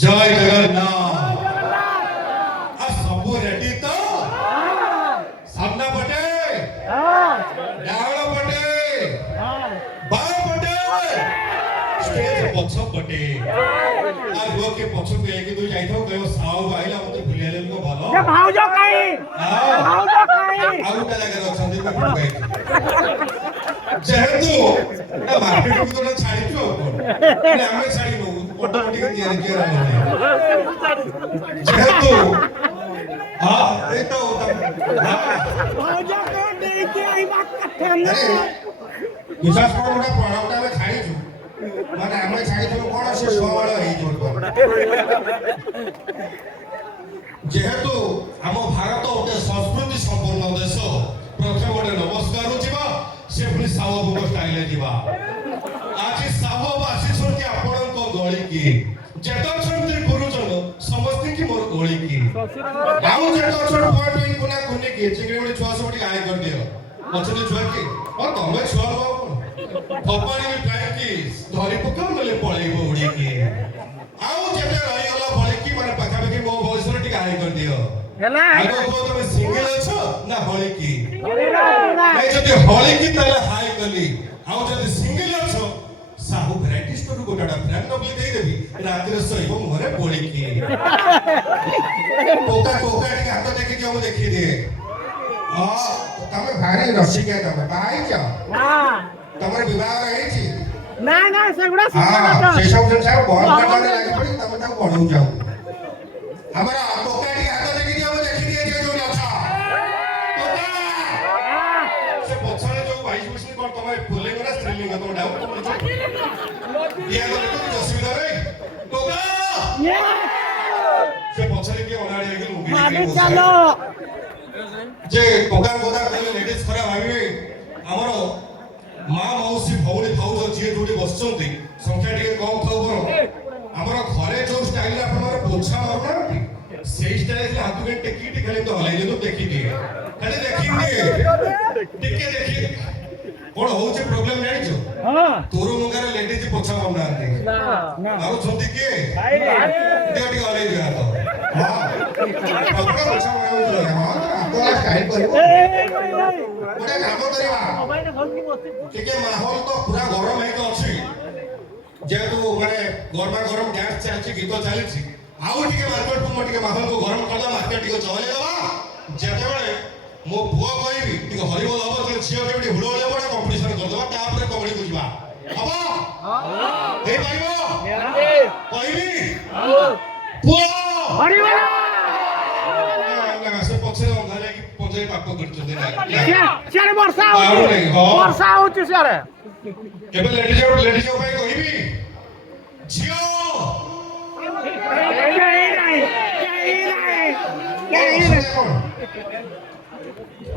जय जगन्नाथ आ सब रेडी तो सामना पटे डावळ पटे बाळ पटे स्टेज पछ पटे आ रुआ के पछ को एक दो जाई थो कयो साव आइला मते भुलियाले को भलो ये भाउजो काई भाउजो काई आउ ता लगे रखछन्ती को जेहेतु ना मार्केट को तो छाड़ी छु कोन आमे छाड़ी नो ऑटोमेटिक तैयारी किया जेहेतु हां ए तो भाउजो को दे के आई बात कथे न विश्वास करो मोटा प्रोडक्ट आमे छाड़ी छु माने आमे छाड़ी छु कोन से सोवाळ हेई जोडबो जेहेतु हम भारत ओटे संस्कृति संपन्न देश प्रथम गोटे नमस्कार जीवा से पुनी साव भोग स्टाइल जीवा आज साव आसी छथि आपन को गळी की जेतो छथि गुरुजन समस्त की मोर गळी की आउ जेतो छथ पॉइंट कोना कोने की चिंगड़ी वाली छुआ सबटी आय कर दियो मछली छुआ की और तमे छुआ बाबू फपानी में ट्राई की धरी पकम ले पळेबो उडी की आउ जेते रही गला बळी की माने पाखा पाखी मो भविष्य टिक आय कर दियो हेला आगो को तुम सिंगल अछो ना होली की नहीं जदि होली की तले हाई कली आउ जदि सिंगल अछो साहू वैरायटी स्टोर गोटाडा फ्रेंड नबली देई देबी रात रे सइबो मोरे बोली की टोका टोका टिक हाथ देखि जो देखि दे आ तमे भारी रसिका तमे बाई छ हां तमर विवाह रही छी ना ना सेगुडा हां से सब जन साहब बहुत करने लागी पड़ी तमे ता पढू जाऊ हमरा टोका टिक हाथ देखि जो देखि दिए जे जो अच्छा से पछले जो 22 मिशन कर तमे फुलिंग ना स्त्रीलिंग तो डाउट तो ये तो तो असुविधा रे टोका ये से पछले के अनाड़ी आगे मुगी माने चलो जे टोका गोदा कले लेडीज खरा भाबिबे हमरो मां मौसी भौणी भाउज जे जोडी बसचंती संख्या टिके कम थाउ बरो हमरो घरे जो स्टाइल आपनर पोछा मारना सेही स्टाइल से हाथ के टेकी टिकले तो हलै तो देखि दिए खाली देखि दिए टिके देखि कोन होउचे प्रॉब्लम जानि छ हां तोरो मुगारे लेडीज पोछा मारना ना ना आरो छंती के भाई टिके हलै दिया तो हां पक्का पोछा मारना हां तो स्टाइल करबो गोटे काम करिवा मोबाइल घरकी बसती टिके माहौल तो पूरा गरम है तो अछि जेतु माने गरमा गरम गैस चलछि गीत चलछि आउ टिके मार्केट को टिके माहौल को गरम करदा मार्केट टिके चले दबा जेते बेले मो पुओ कहबी टिके हरिबोल हबो जे छियो केबडी हुडो ले बडा कंपटीशन कर दबा तापर कबड्डी को जीवा हबो हां हे पाइबो कहबी पुओ हरिवाला ना से पछे अंधारे की पछे पाप करछ सियारे वर्षा होची सियारे केबे लेडीज भाई कहबी झियो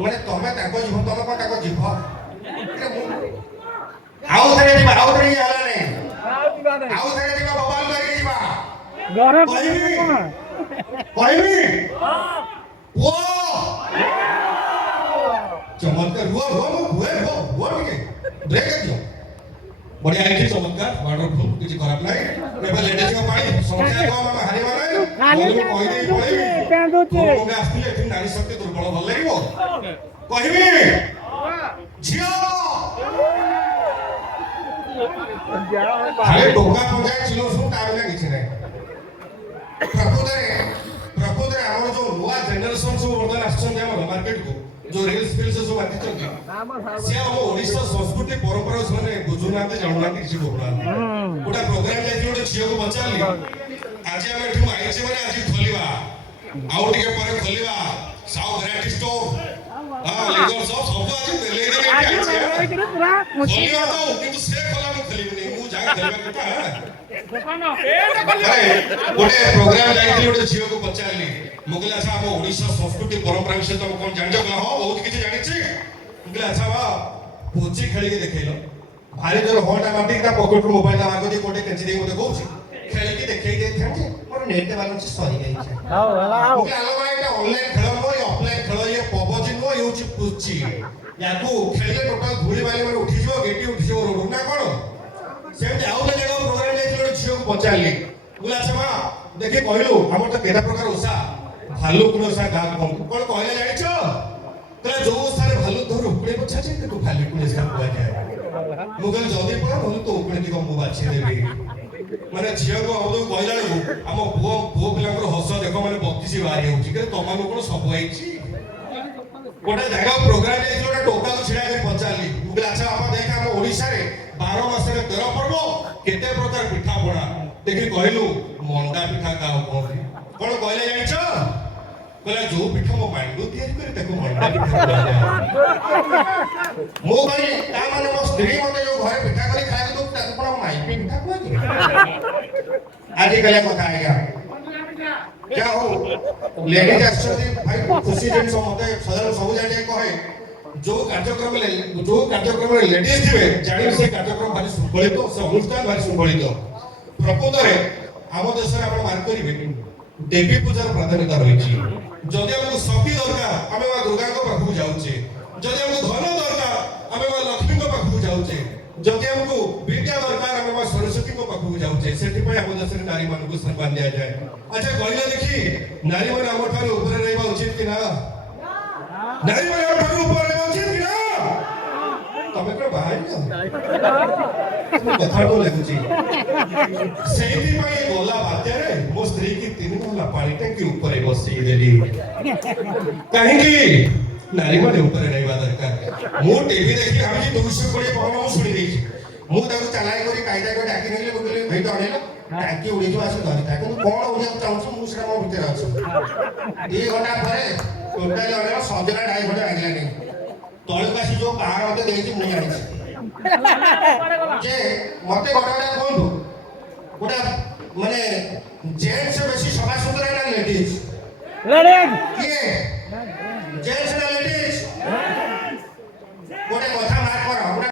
माने तमे ताको जीव तमे को ताको जीव आउ थरे जीवा आला नै आउ थरे जीवा बबाल करके जीवा घरे कहबी ओ चमत्कार रुआ मो हुए के ब्रेक दियो बढ़िया है चमत्कार वंडरफुल किछि खराब नै केबे लेडीज को पाई समस्या को हम हारिबा नै खाली पेंदुचे मैं आस्ती एठी नारी शक्ति दुर्बल भल लागिबो कहबी झियो खाली टोका पकाय चिलो सु ताबे किछि नै प्रकृତରେ ଆମର जो नवा जनरेशन सब वर्तमान आछन हम मार्केट को जो रील्स फिल्स सब आती चंदी से हम ओडिशा संस्कृति परंपरा माने बुझुनाते जानुनाते किछि बोलना गोटा प्रोग्राम जाई गोटे छियो को बचाली आज हम एठु आइछे माने आज खोलिबा आउ टिके पर खोलिबा साउ वैरायटी स्टोर हां लेगर सब आज ले दे आइछे पूरा खोलिबा तो किंतु से खोला म खोलिबनी मु जागा खोलिबा कथा दुकान ए गोटे प्रोग्राम जाई गोटे छियो को पचारली मुगला अच्छा हम ओडिशा संस्कृति परंपरा विषय तुम कोन जान जो हां बहुत किछि जानि छी मुगला अच्छा बा पोची खेली के देखैलो भारी जोर होटा माटी का पॉकेट रो मोबाइल मार के कोटे केछि दे मते कहूछि खेली के देखै दे थे मोर नेट बैलेंस सही गई छै हां हां मुगला आलो भाई এটা ऑनलाइन खेल नो ये ऑफलाइन खेल ये पबजी नो ये होछि पुची याकू खेले टोटल धूली बाली माने उठी जो गेटी उठी जो रोड ना कोन सेमते आउ ले जगह प्रोग्राम जाई लो छियो को पचारली मुगला अच्छा बा ଦେଖି କହିଲୁ ଆମର ତ କେତେ ପ୍ରକାର ଓଷା ଭାଲୁକୁଣି ଓଷା ଗାଁ କଣ କହିଲେ ଜାଣିଛ କହିଲେ ଯୋଉ ଓଷାରେ ଭାଲୁ ଧରୁ ଉପଡେ ପଛାଛି ତାକୁ ଭାଲୁକୁଣି ଓଷା କୁହାଯାଏ ମୁଁ କହିଲି ଜଲ୍ଦି ପଳା ନହେଲେ ତ ଉପଡେ ଟିକେ ମୁଁ ବାଛି ଦେବି ମାନେ ଝିଅକୁ ଅବଦୁ କହିଲା ବେଳକୁ ଆମ ପୁଅ ପିଲାଙ୍କର ହସ ଦେଖ ମାନେ ବତିସି ବାହାରି ଯାଉଛି କିନ୍ତୁ ତମମାନଙ୍କୁ କଣ ସବୁ ହେଇଛି ଗୋଟେ ଜାଗା ପ୍ରୋଗ୍ରାମ ଯାଇଥିଲା ଗୋଟେ ଟୋକାକୁ ଛିଡା କରି ପଚାରିଲି ମୁଁ କହିଲି ଆଚ୍ଛା ବାପା ଦେଖ ଆମ ଓଡିଶାରେ 12 ମାସରେ 13 ପର୍ବ କେତେ ପ୍ରକାର ପିଠା ପଣା ଦେଖି କହିଲୁ ମଣ୍ଡା ପିଠା କାହାକୁ କହନ୍ତି କଣ କହିଲେ ଜାଣିଛ କହିଲା ଯୋଉ ପିଠା ମୋ ମାଣ୍ଡୁ ତିଆରି କରି ତାକୁ ମଣ୍ଡା ପିଠା କୁହାଯାଏ ମୁଁ କହିଲି ତା ମାନେ ମୋ ସ୍ତ୍ରୀ ମତେ ଯୋଉ ଘରେ ପିଠା କରି ଖାଇବାକୁ ଦଉଛି ତାକୁ କଣ ମାଇପି ପିଠା କୁହାଯାଏ ଆଜିକାଲି କଥା ଆଜ୍ଞା ଯାହା ହଉ ଲେଡିଜ ଆସିଛନ୍ତି ଭାଇ ଖୁସି ଜିନିଷ ମତେ ସଦାବେଳେ ସବୁ ଜାଣିଯାଏ କହେ ଯୋଉ କାର୍ଯ୍ୟକ୍ରମରେ ଲେଡିଜ ଥିବେ ଜାଣିବେ ସେ କାର୍ଯ୍ୟକ୍ରମ ଭାରି ଶୃଙ୍ଖଳିତ ସେ ଅନୁଷ୍ଠାନ ଭାରି ଶୃଙ୍ଖଳିତ ପ୍ରକୃତରେ ଆମ ଦେଶରେ ଆପଣ ମାର୍କ କରିବେ ଦେବୀ ପୂଜାର ପ୍ରାଧାନ୍ୟତା ରହିଛି ଯଦି ଆମକୁ ଶକ୍ତି ଦରକାର ଆମେ ମା ଦୁର୍ଗାଙ୍କ ପାଖକୁ ଯାଉଛେ ଯଦି ଆମକୁ ଧନ ଦରକାର ଆମେ ମା ଲକ୍ଷ୍ମୀଙ୍କ ପାଖକୁ ଯାଉଛେ ଯଦି ଆମକୁ ବିଦ୍ୟା ଦରକାର ଆମେ ମା ସରସ୍ୱତୀଙ୍କ ପାଖକୁ ଯାଉଛେ ସେଥିପାଇଁ ଆମ ଦେଶରେ ନାରୀମାନଙ୍କୁ ସମ୍ମାନ ଦିଆଯାଏ ଆଚ୍ଛା କହିଲେ ଦେଖି ନାରୀମାନେ ଆମଠାରୁ ଉପରେ ରହିବା ଉଚିତ କି ନା ନାରୀମାନେ ଆମଠାରୁ ଉପରେ ରହିବା ଉଚିତ କି ନା ତମେ କଣ ବାହାରି କଥାକୁ ଲାଗୁଛି ସେଇଥିପାଇଁ ଗଲା ବାତ୍ୟାରେ ମୋ ସ୍ତ୍ରୀ କି 3 ମହଲା ପାଣି ଟାଙ୍କି ଉପରେ ବସେଇ ଦେଲି କାହିଁକି ନାରୀମାନେ ଉପରେ ରହିବା ଦରକାର ମୁଁ ଟିଭି ଦେଖି ଭାବିଛି 220 ପବନ ମୁଁ ଶୁଣି ଦେଇଛି ମୁଁ ତାକୁ ଚାଲାଇ କରି କାଇଦା କରି ଡାକି ନେଲି ମୁଁ କହିଲି ଭାଇ ଅଣେଇଲ ଟାଙ୍କି ଉଡ଼ିଯିବ ଆସି ଧରିଥା କିନ୍ତୁ କଣ ଉଡ଼ିବାକୁ ଚାହୁଁଛୁ ମୁଁ ସେଟା ମୋ ଭିତରେ ଅଛି 2 ଘଣ୍ଟା ପରେ ଟୋଟାଲି ଅଣେଇଲ ସଜନା ଢାଇ ଘଣ୍ଟା ଲାଗିଲାନି ତଳକୁ ଆସି ଯୋଉ ପାହାଡ଼ ମତେ ଦେଇଛି ମୁଁ ଜାଣିଛି ଯେ ମତେ ଗୋଟେ କୁହନ୍ତୁ ଗୋଟେ ମାନେ ଜେଣ୍ଟସ ବେଶୀ ସଫା ସୁତୁରା ନା ଲେଡିଜ ଲେଡିଜ କିଏ ଜେଣ୍ଟସ ନା